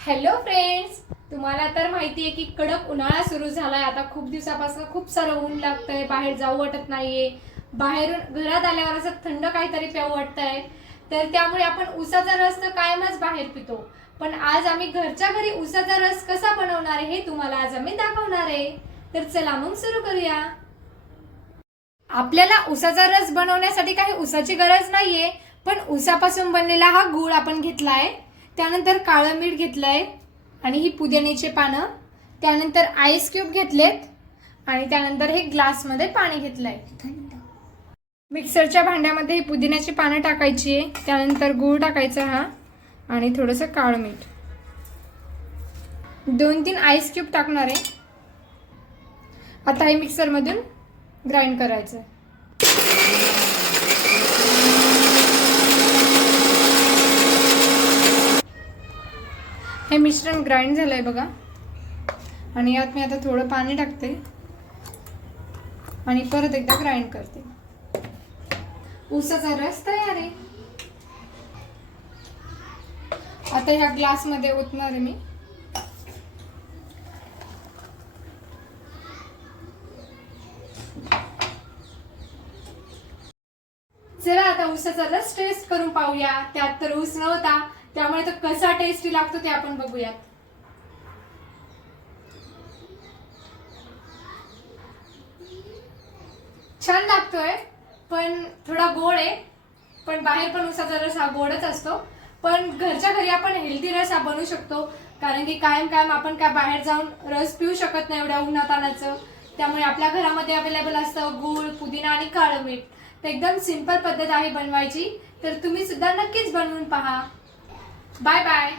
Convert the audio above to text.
Hello friends, तुम्हाला तर माहिती आहे की कडक उन्हाळा सुरू झालाय. आता खूप दिवसापासून खूप सारं ऊन लागतंय, बाहेर जाऊ वाटत नाहीये. बाहेरून घरात आल्यावर असं थंड काहीतरी प्यावं वाटतंय. तर त्यामुळे आपण उसाचा रस तर कायमच बाहेर पितो, पण आज आम्ही घरच्या घरी उसाचा रस कसा बनवणार आहे हे तुम्हाला आज आम्ही दाखवणार आहे. तर चला मग सुरू करूया. आपल्याला उसाचा रस बनवण्यासाठी काही उसाची गरज नाहीये, पण उसापासून बनलेला हा गूळ आपण घेतलाय. त्यानंतर काळं मीठ घेतलंय आणि ही पुदिन्याची पानं, त्यानंतर आईस क्यूब घेतलेत आणि त्यानंतर हे ग्लासमध्ये पाणी घेतलंय. मिक्सरच्या भांड्यामध्ये ही पुदिन्याची पानं टाकायची आहे, त्यानंतर गूळ टाकायचा हा आणि थोडंसं काळं मीठ, 2-3 आईस क्यूब टाकणार आहे. आता हे मिक्सरमधून ग्राइंड करायचं. हे मिश्रण ग्राइंड झालंय बघा, आणि यात मी आता थोडं पाणी टाकते आणि परत एकदा ग्राइंड करते. उसाचा रस तयार आहे. आता ह्या ग्लास मध्ये ओतणार आहे मी. चला आता उसाचा रस टेस्ट करून पाहूया. त्यात तर ऊस नव्हता, त्यामुळे तो कसा टेस्टी लागतो ते आपण बघूयात. छान लागतोय, पण थोडा गोड आहे. पण बाहेर पण उसाचा रस हा गोडच असतो, पण घरच्या घरी आपण हेल्दी रस हा बनवू शकतो. कारण की कायम आपण काय बाहेर जाऊन रस पिऊ शकत नाही एवढ्या उन्हातानाचं. त्यामुळे आपल्या घरामध्ये अवेलेबल असतं गूळ, पुदिना आणि काळं मीठ. तर एकदम सिंपल पद्धत आहे बनवायची. तर तुम्ही सुद्धा नक्कीच बनवून पहा. Bye bye.